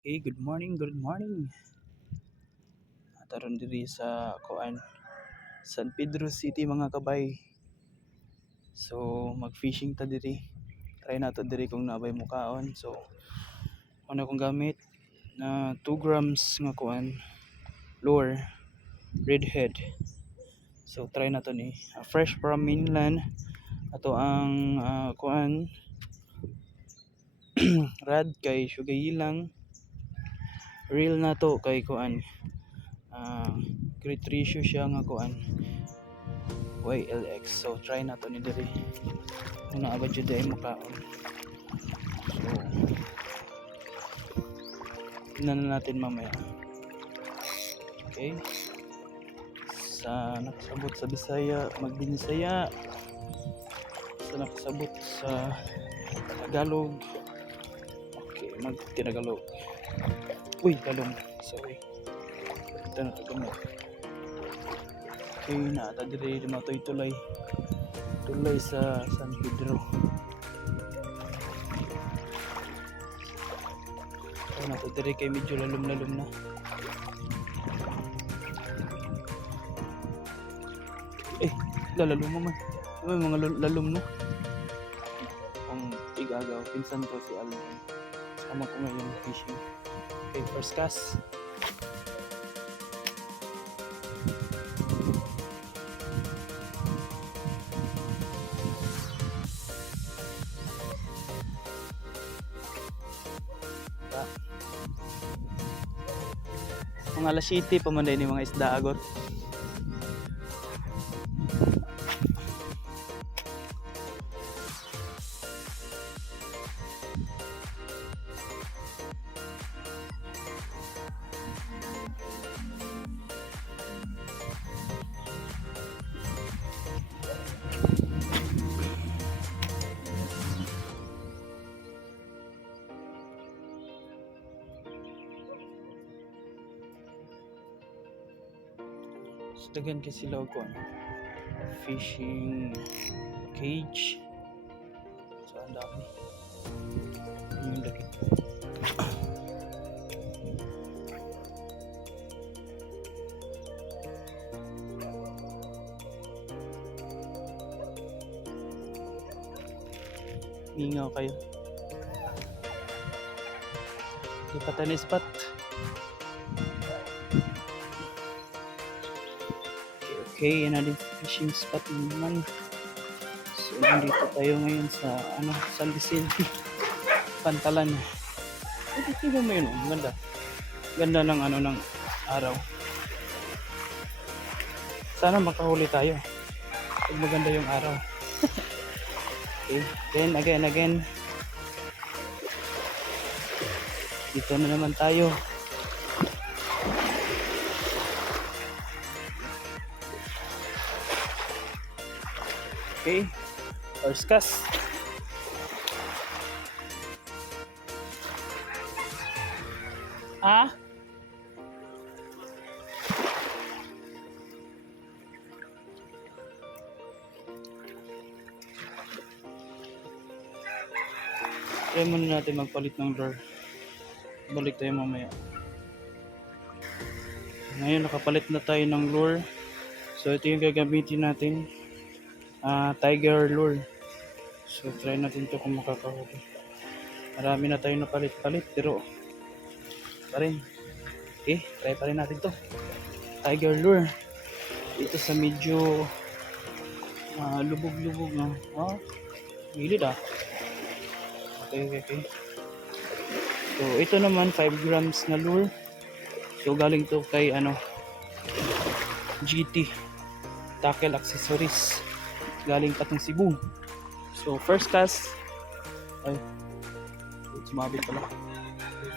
Hey, good morning, good morning. Ataron diri sa Kuan, San Pedro City mga kabay. So, mag-fishing ta diri. Try nato diri kung nabay mukaon. So, ano kong gamit na 2 grams nga kuan, lure, redhead. So, try nato ni fresh from mainland. Ato ang kuan rad kay Sugayilang. Real na to kay kuan. Great ratio siya nga kuan. YLX. So try nato ni diri. Kung naabad jud ay mukaon. So tingnan na natin mamaya. Okay. Sa nakasabot sa Bisaya, magbinisaya. Sa nakasabot sa Tagalog. Okay, mag-Tagalog. Uy, talong. Sorry. Ito na tagamot. Okay, naata diri matoy tulay. Tulay sa San Pedro. Ano to diri kay medyo lalom-lalom na. Lalalo mo man. May mga lalom na. Kung igagaw, pinsan ko si Alvin. Sama ko ngayon fishing. Okay, first cast. Mga alas 7 pamanday ni mga isda agot. So, dagan kasi sila ko fishing cage. So ang dami. Yung laki. Ingaw kayo. Di pa tayo na-spot. Okay, yan na din fishing spot naman. So, nandito tayo ngayon sa San Vicente, Pantalan. Tignan mo yun, ganda. Ganda ng ng araw. Sana makahuli tayo. Pag maganda yung araw. Okay, then again. Dito na naman tayo. Okay, first cast. Try muna natin magpalit ng lure. Balik tayo mamaya. Ngayon nakapalit na tayo ng lure. So ito yung gagamitin natin. Tiger lure. So try natin to kung makakahuli. Marami na tayo napalit-palit pero pa rin. Okay, try pa rin natin to. Tiger lure. Ito sa medyo lubog-lubog na. Gilid Okay. So ito naman 5 grams na lure. So galing to kay GT Tackle Accessories. Galing pa tong Cebu. So first cast. Ay, sumabit pala.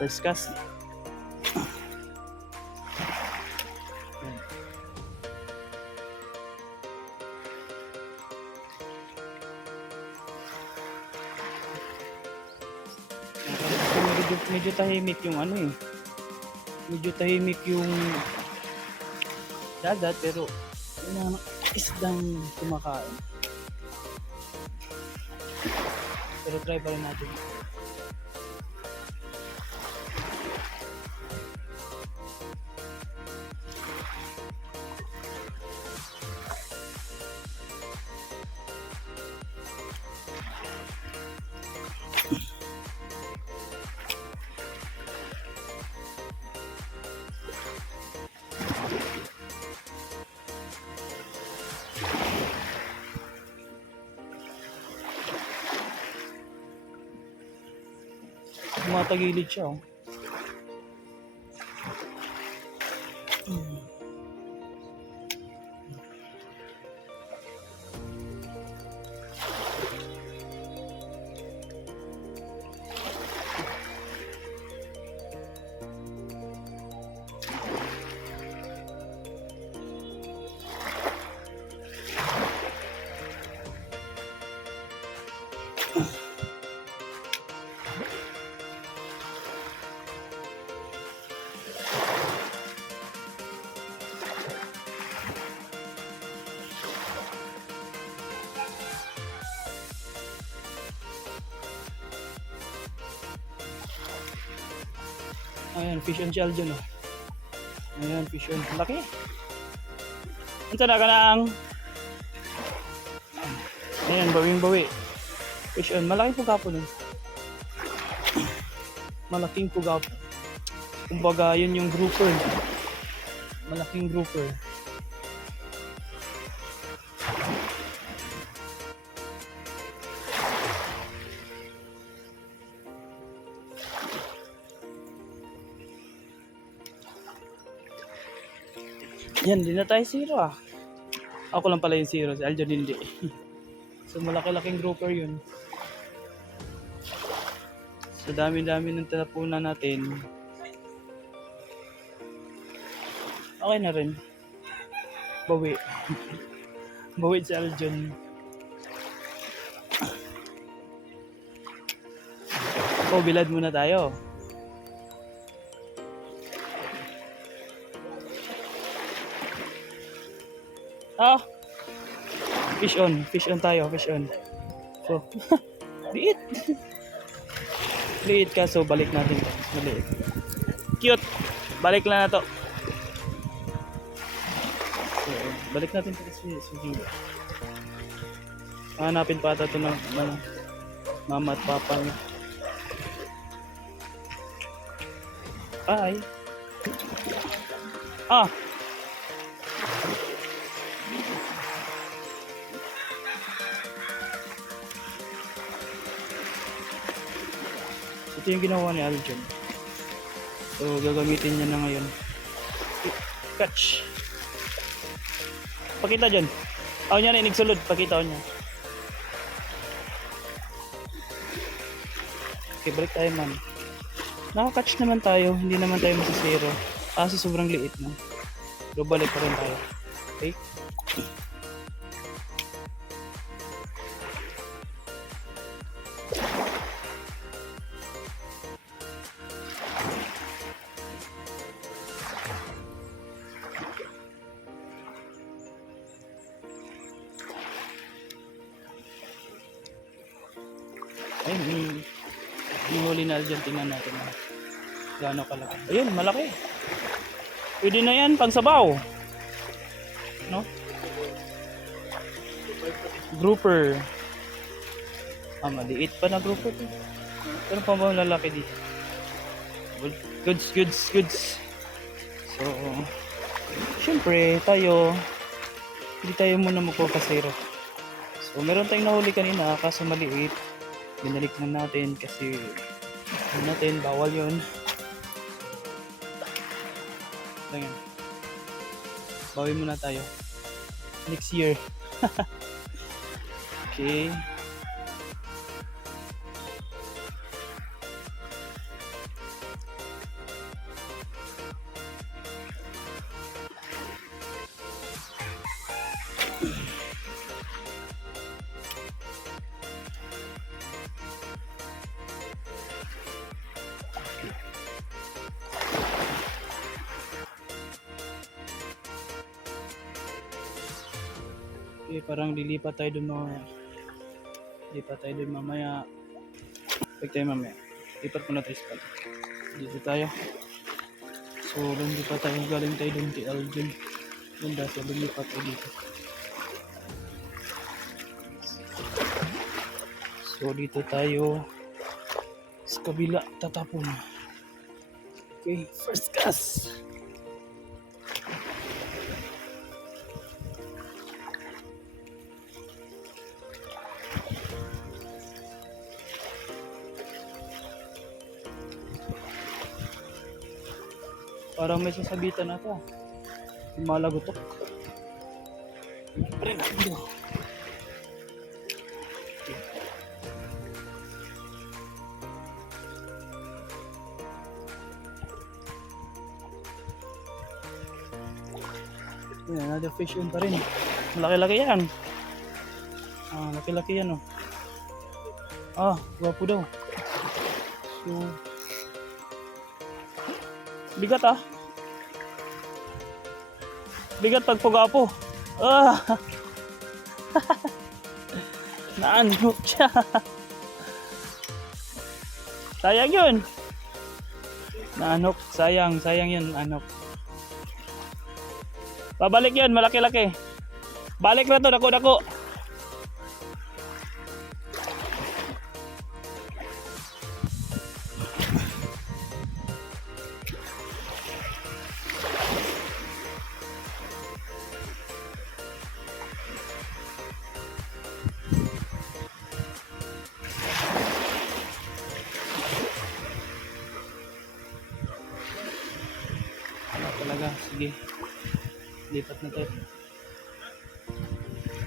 First cast. Medyo tahimik yung medyo tahimik yung dagat pero yung mga isdang kumakain. Pero try pa rin natin. Tumatagilid siya, oh. Ayan, fish on shell dyan, oh. Ayan, fish on. Laki. Ito na ka ng... Ayan, bawing-bawi. Fish on. Malaking pugapo nun. Malaking pugapo. Kumbaga, yun yung grouper. Malaking grouper. Yan, hindi na tayo zero, ah. Ako lang pala yung zero, si Aljon hindi. So malaki-laking grouper yun. So dami-dami ng tinapunan natin. Okay na rin. Bawi. Bawi si Aljon. Oh, bilad muna tayo. Ah, fish on tayo, fish on. So, liit. Liit ka, so balik natin to. Maliit. Cute. Balik lang na to. So, balik natin to kasi sige. Hanapin pa ata to ng mama at papa niya. Ay. Ah. Ito yung ginawa ni Aljon. So, gagamitin niya na ngayon. Catch! Pakita dyan. Ako niya na inigsulod. Pakita ko niya. Okay, balik tayo man. Nakaka-catch naman tayo. Hindi naman tayo masisero. Kaso sobrang liit na. So, balik pa rin tayo. Okay? Ay, yung huli na dyan, tingnan natin na gaano kalaki. Ayun, malaki. Pwede na yan, pang sabaw. No? Grouper. Ah, maliit pa na grouper. Pero pa ba lalaki dito? Goods. So, syempre, hindi tayo muna magpapasero. So, meron tayong nahuli kanina, kaso maliit. Binalik na natin kasi bawal yun. Ganyan. Bawi muna tayo next year. Okay. Okay, parang lilipat tayo dun mamaya. Pag tayo mamaya. Lipat muna tayo sa pala. Dito tayo. So, lumipat tayo. Galing tayo dun kay Aljon. Ganda siya. Lumipat tayo dito. So, dito tayo. Sa kabila. Tatapon. Okay, first cast. Parang may sasabitan na to. Malagotok. Pre na ito. Yan, another fish yun pa rin. Malaki-laki yan. Ah, laki-laki yan oh. Ah, gwapo daw. So, bigat ah. Bigat pag pagapo. Ah! Naanok siya. Sayang yun. Naanok. Sayang yun. Anok. Babalik yun. Malaki-laki. Balik na to. Dako-dako. Talaga, sige.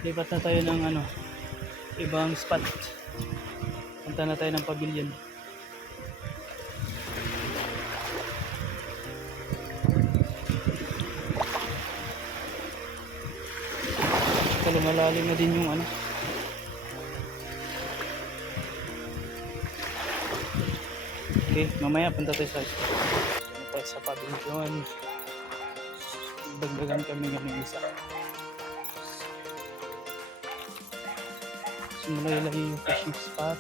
Lipat na tayo ng ano, ibang spot. Punta na tayo ng pavilion. Kaya malalim na din yung ano. Okay, mamaya punta tayo sa pavilion. Dagdagan kami ng isa. Sumulay-lay yung fishing spot.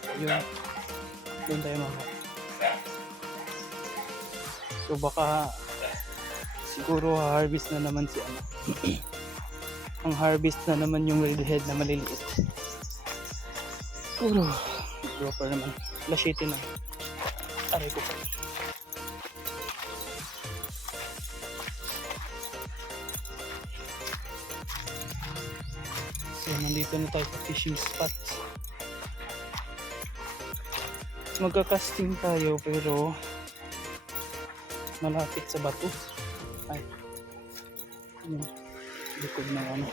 Doon tayo mamaya. So baka siguro harvest na naman si ano. Ang harvest na naman yung redhead na maliliit. Siguro proper naman. Lashete na. Aray ko pa. So nandito na tayo sa fishing spot. Magka-casting tayo pero malapit sa bato. Ay. Ano? Likod ng ano.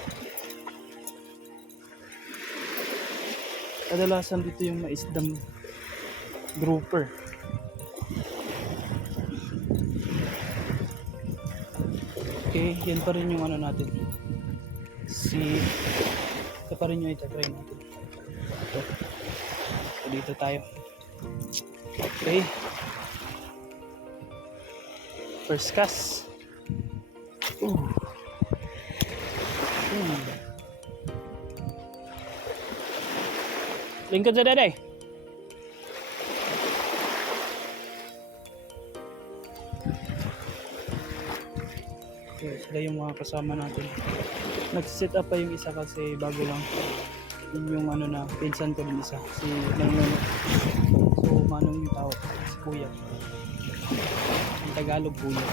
Kadalasan dito yung maisdang grouper. Okay, yan pa rin yung ano natin. Ito pa rin yung itatry natin. Ito. So, dito tayo. Okay. First cast. Lingkod sa daday. Okay, sila yung mga kasama natin. Nag-set up pa yung isa kasi bago lang. Yun yung ano na, pinsan ko din isa. Si Manong. So, Manong yung tawag. Si Kuya. Ang Tagalog, Kuya.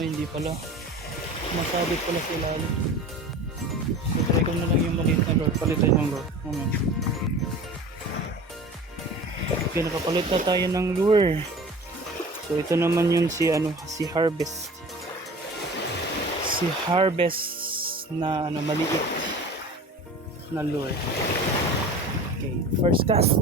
Ay, hindi pala. Masabit pala sa ilalim. So, try ko na lang yung maliit na lure. Palitan yung lure. Okay, nakapalit na tayo ng lure. So, ito naman yung si Harvest. Si Harvest na maliit na lure. Okay, first cast.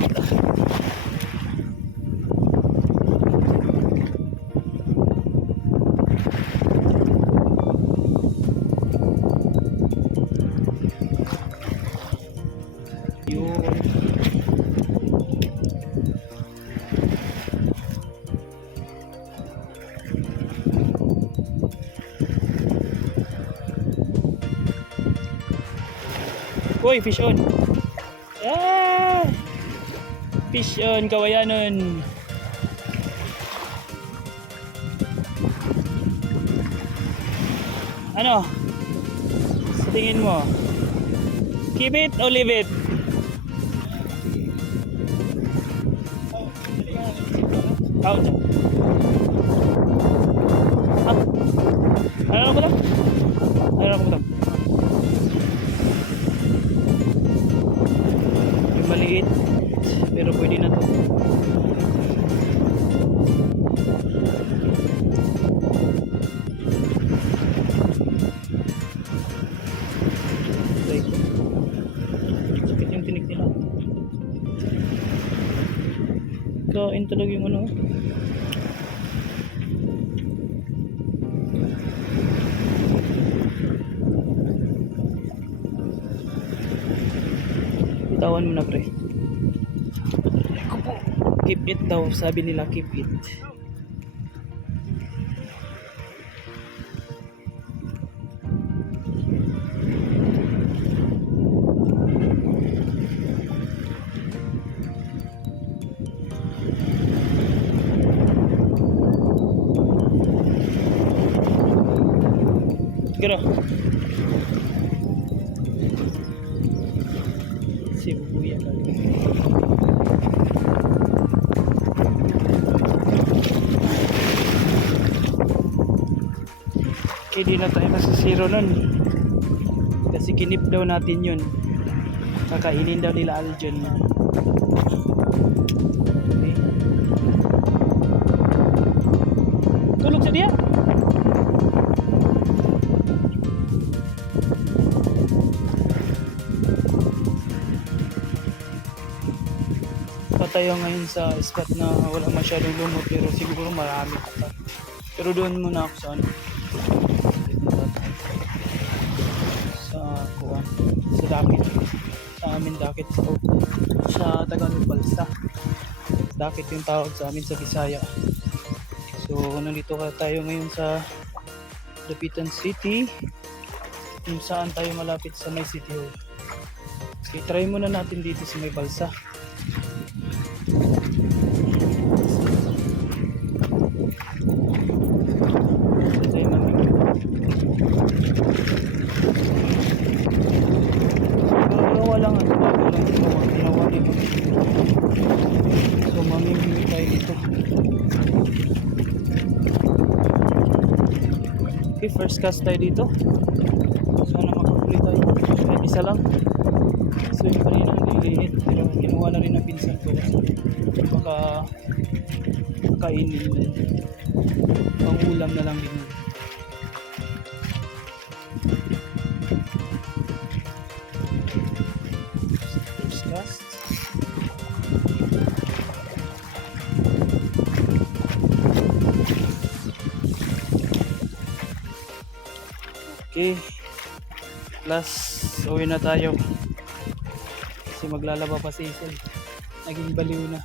Uy, fish on. Yeah! Fish on, kawayanon. Ano? Sa tingin mo? Keep it or leave it? Out. Ah, ano ko lang? Ano ko lang? May maliit. Pero pwede na to. Like, sakit yung tinik nila. Kain talaga yung ano. Bitawan mo na pre. Keep it daw, sabi nila keep it. Gano? Sibuya kali. Okay, di na tayo masisiro nun. Kasi kinip daw natin yun. Kakainin daw nila Aljon. Okay. Tulog sa diya? Pa tayo ngayon sa spot na walang masyadong lumot pero siguro marami pa. Pero doon muna ako sa ano. Sa kuwan, sa dakit. Sa amin dakit sa Tagalog Balsa. Dakit yung tawag sa amin sa Bisaya. So nandito tayo ngayon sa Dapitan City kung saan tayo malapit sa may City Hall. Okay, try muna natin dito sa may Balsa. Walang ginawa dito. So mamimili tayo dito. Okay, first cast tayo dito. Sana makahuli tayo. Kahit isa lang. So yung kanina nilihit pero kinuha na rin ang pinsan ko. Baka kainin na. Pang ulam na lang din. First cast. Okay. Last, uwi na tayo. Kasi maglalaba pa si Isel. Naging baliw na.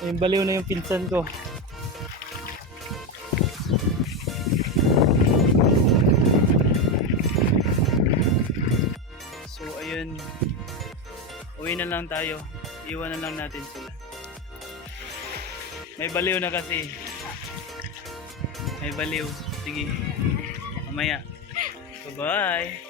Naging baliw na yung pinsan ko. So ayun. Uwi na lang tayo. Iwan na lang natin sila. May baliw na kasi. May baliw. Sige. Mamaya. Bye-bye.